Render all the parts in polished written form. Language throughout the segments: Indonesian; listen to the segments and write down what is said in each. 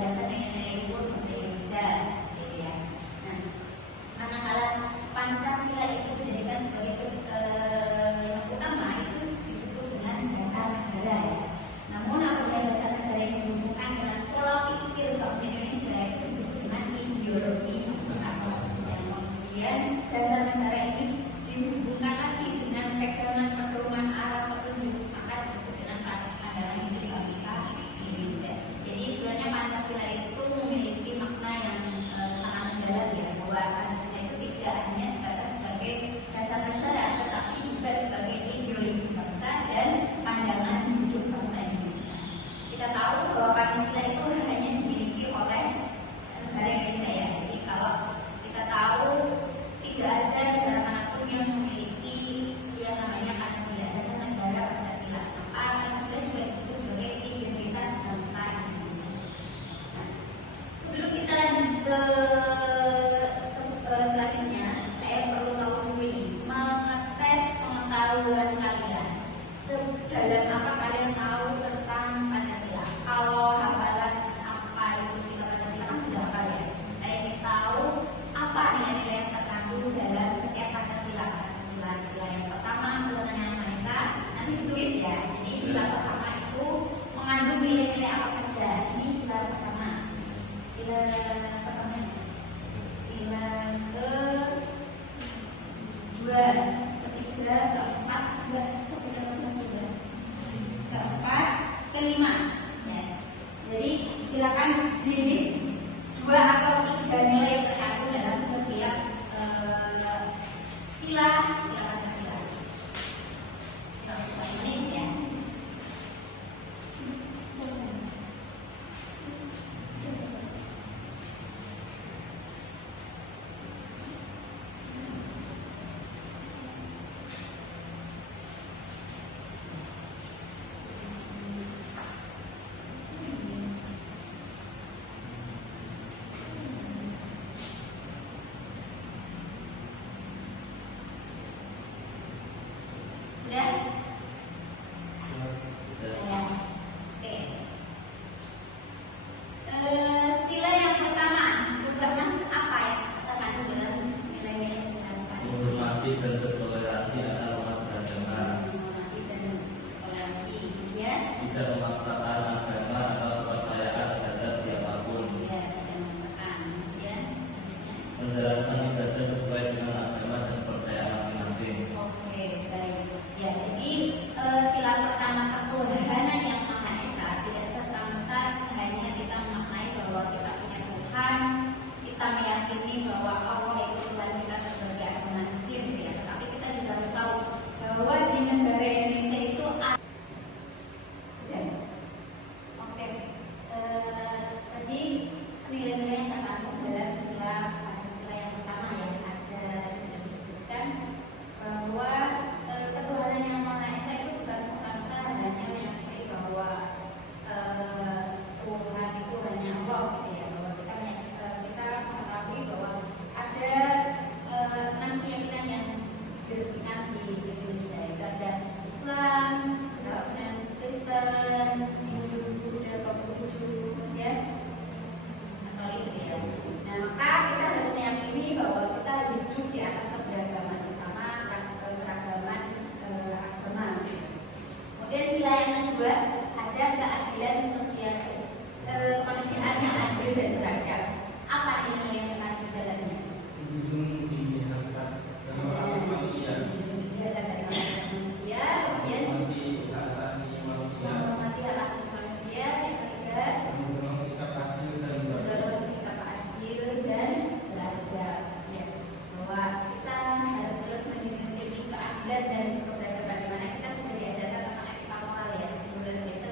dasarnya nilai luhur bahasa Indonesia seperti itu ya. Nah, manakala Pancasila itu dijadikan sebagai yang utama, itu disebut dengan dasar negara ya. Namun apabila dasar negara yang dihubungkan dengan pola pikir bangsa Indonesia itu disebut dengan ideologi bangsa. Kemudian dasar negara ini dihubungkan lagi dengan pedoman arah petunjuk, maka disebut dengan pandangan hidup bangsa Indonesia. Jadi istilahnya Pancasila itu memiliki makna yang sangat mendalam ya, bahwa Pancasila itu tidak hanya sebatas sebagai dasar negara, tetapi juga sebagai ideologi bangsa dan pandangan hidup bangsa Indonesia. Kita tahu bahwa Pancasila itu hanya dimiliki oleh negara Indonesia ya. Jadi kalau kita tahu tidak ada negara manapun yang memiliki yang namanya Pancasila, dasar negara Pancasila. Maka Pancasila juga disebut sebagai identitas bangsa Indonesia. Nah, sebelum kita lanjut ke selanjutnya, saya perlu tahu dulu ini, mengetes pengetahuan kalian. Sedalam apa kalian tahu tentang Pancasila? Kalau hafalan apa itu sila Pancasila kan sudah hafal ya. Saya ingin tahu apa nilai-nilai yang terkandung dalam setiap Pancasila. Sila yang pertama Tuhan Yang Maha Esa, nanti ditulis ya. Jadi sila pertama itu mengandung nilai-nilai apa saja? Ini sila pertama. Sila pertama. Sila kedua, ketiga, keempat, keempat, kelima. Ya. Jadi silakan jenis 2 atau 3 nilai terkandung dalam setiap sila Pancasila. Sila ini ya. Sila yang pertama juga Mas, apa ya terkandung dalam nilai-nilai sila Pancasila? Menghormati dan bertoleransi antar umat beragama. Menghormati dan bertoleransi, ya. Tidak memaksakan agama atau kepercayaan terhadap siapapun. Ya, tidak memaksakan, ya. Menjalankan ibadah sesuai dengan agama dan kepercayaan masing-masing. Oke, baik. Ya, jadi sila pertama ketuhanan yang Maha Esa tidak serta-merta hanya kita memaknai bahwa kita punya Tuhan, kita meyakini bahwa Allah itu Tuhan kita sebagai agama Muslim, ya. Tetapi kita juga harus tahu bahwa di negara Indonesia itu ada. Ya. Oke, tadi nilai-nilai yang terkandung dalam sila Pancasila yang pertama yang ada sudah disebutkan bahwa ketuhanan yang Maha Esa itu bukan semata hanya meyakini bahwa Tuhan itu hanya Allah gitu ya, bahwa kita mengetahui bahwa ada 6 keyakinan yang diresmikan di Indonesia. Itu ada Islam, kemudian Kristen, Hindu, Buddha, Konghucu, kemudian Katolik gitu ya. Nah, maka kita harus meyakini bahwa kita hidup di atas keberagaman, terutama keragaman agama. Kemudian sila yang kedua ada keadilan sosial, kemanusiaan yang adil dan beradab. Apa nilai yang terkandung dalamnya? Menjunjung tinggi harkat dan martabat manusia. Tinggi harkat dan martabat manusia. Kemudian Menghormati hak asasi manusia. menghormati hak asasi manusia. Yang ketiga, Mendorong sikap adil dan beradab. mendorong sikap adil dan beradab. Ya, bahwa kita harus terus menjunjung tinggi keadilan dan keberadaban, di mana kita sudah diajarkan tentang etika moral ya sebelum desa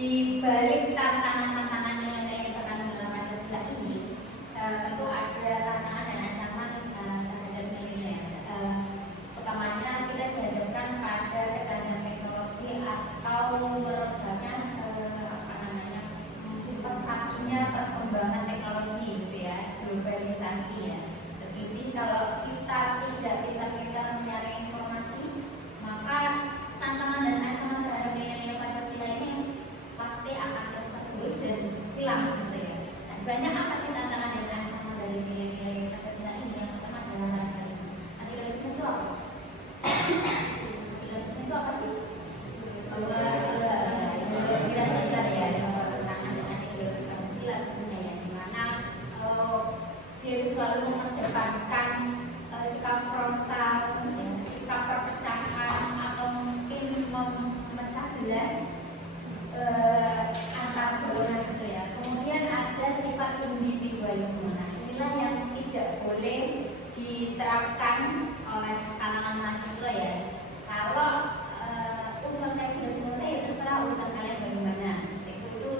di balik tantangan-tantangan yang terkandung dalam Pancasila ini, tentu ada tantangan dan ancaman terhadap nilai-nilai. Utamanya kita dihadapkan pada kecanggihan teknologi atau merebaknya pesatnya perkembangan teknologi gitu ya, globalisasi ya. Jadi kalau kita tidak pintar-pintar menyaring informasi, maka tantangan dan ancaman terhadap nilai-nilai Pancasila ini pasti akan terus dan hilang gitu ya. Nah, sebenarnya apa sih tantangan dan ancaman dari nilai-nilai Pancasila ini? Yang pertama adalah radikalisme. Radikalisme itu apa? Radikalisme itu apa sih? Kira-kira ya yang bertentangan dengan ideologi Pancasila tentunya ya, dimana dia selalu mengedepankan sikap frontal, ya, sikap perpecahan atau mungkin memecah belah antar golongan gitu ya. Kemudian ada sifat individualisme. Nah, inilah yang tidak boleh diterapkan oleh kalangan mahasiswa ya. Kalau urusan saya sudah selesai, ya terserah urusan kalian bagaimana. Seperti itu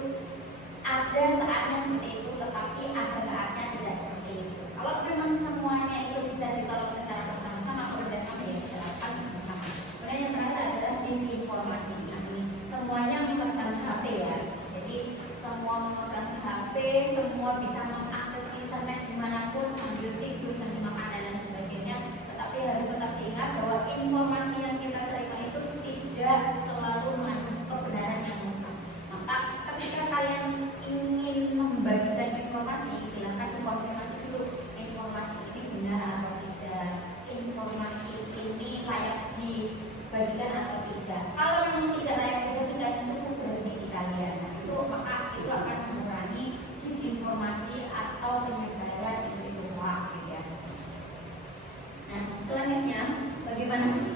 ada saatnya seperti itu, tetapi ada saatnya tidak seperti itu. Kalau memang semuanya itu bisa ditolak secara bersama-sama, kerjasama ya dilakukan bersama-sama. Kemudian yang terakhir adalah disinformasi. Nah, ini semuanya memegang HP ya. Jadi semua memegang HP, semua bisa mengakses internet dimanapun sambil tidur, sambil makan dan sebagainya. Tetapi harus tetap diingat bahwa informasi yang kita terima itu tidak selalu mengandung kebenaran yang mutlak. Maka ketika kalian ingin membagikan informasi, silakan konfirmasi dulu informasi ini benar atau tidak, informasi ini layak dibagikan atau tidak. Kalau memang tidak layak dibagikan, cukup berhenti di kalian. Nah, maka itu akan mengurangi disinformasi atau penyebaran isu-isu hoax gitu ya. Nah, selanjutnya bagaimana sih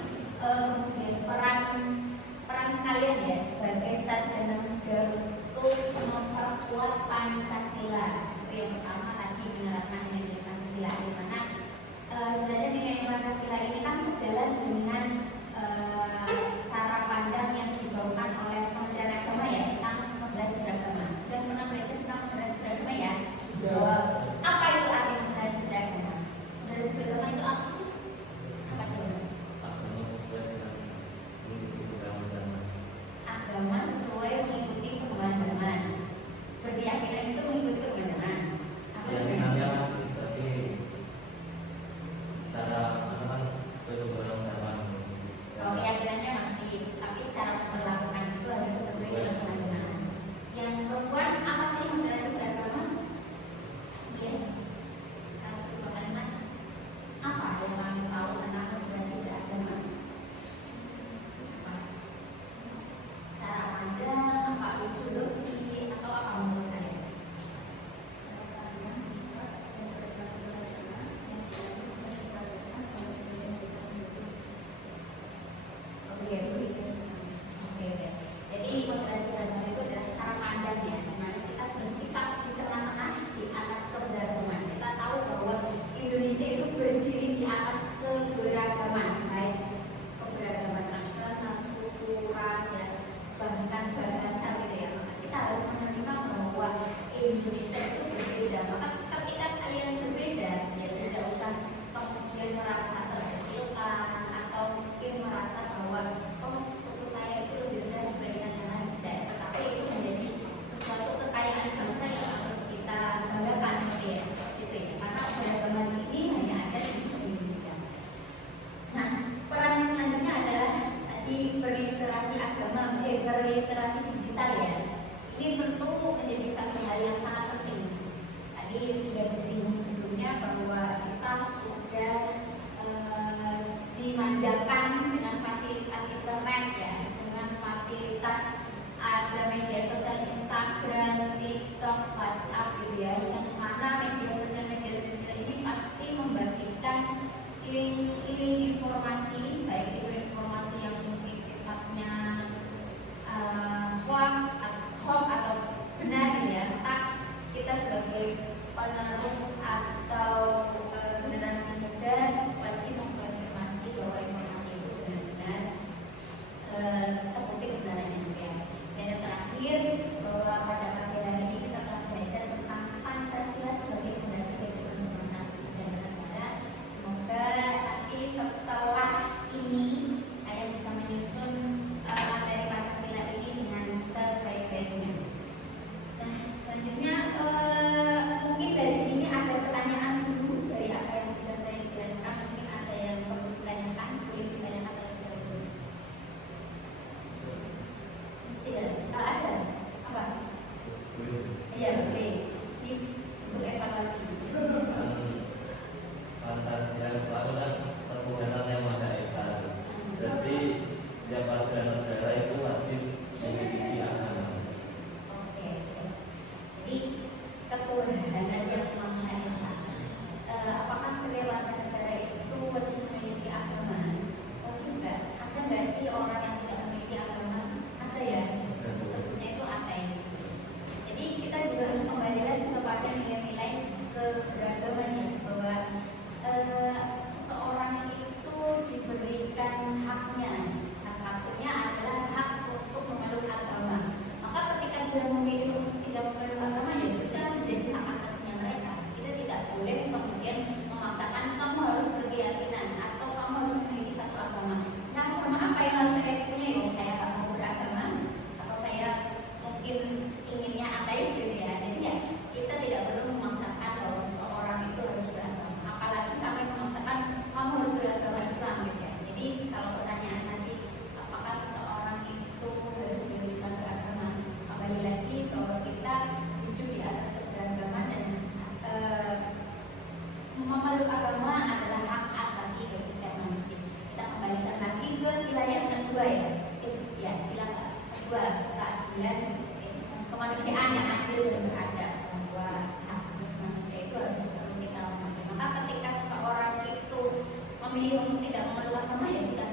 pada pagi hari ini kita akan belajar tentang Pancasila sebagai fondasi kehidupan berbangsa dan bernegara. Semoga nanti setelah ini saya bisa menyusun materi Pancasila ini dengan sebaik-baiknya. Nah, selanjutnya mungkin dari sini ada pertanyaan dulu dari apa yang sudah saya jelaskan. Mungkin ada yang perlu ditanyakan, boleh ditanyakan terlebih dahulu. Tidak, ada. Apa? Iya, boleh. Ini untuk evaluasi. Pancasila itu kan ketuhanan yang Maha Esa. Jadi setiap warga negara itu wajib memiliki agama. Oke, siap. Jadi ketuhanan yang Maha Esa. Apakah setiap warga negara itu wajib memiliki agama? Oh juga. Ada nggak sih orang yang tidak memiliki agama? Ada ya. Sebetulnya itu ateis. Jadi kita juga harus kembali lagi kepada nilai-nilai keberagaman ya, bahwa seseorang itu diberikan haknya. Haknya adalah hak untuk memeluk agama. Maka ketika dia memilih untuk tidak memeluk agama, ya sudah menjadi hak asasinya mereka. Kita tidak boleh kemudian memaksakan kamu harus berkeyakinan atau kamu harus memiliki satu agama. Nah, agama apa yang harus saya punya? Ya, saya nggak mau beragama, atau saya mungkin inginnya ateis gitu ya. Jadi ya kita tidak perlu memaksakan bahwa seorang itu harus beragama. Apalagi sampai memaksakan kamu harus beragama Islam gitu ya. Jadi kalau pertanyaan tadi apakah seseorang itu harus diwajibkan beragama, kembali lagi bahwa kita hidup di atas keberagaman dan memeluk agama adalah hak asasi bagi setiap manusia. Kita kembalikan lagi ke sila yang kedua ya. Ya, sila kedua, keadilan, kemanusiaan yang adil dan beradab, bahwa hak asasi manusia itu harus perlu kita hormati. Maka ketika seseorang itu memilih untuk tidak memeluk agama, ya sudah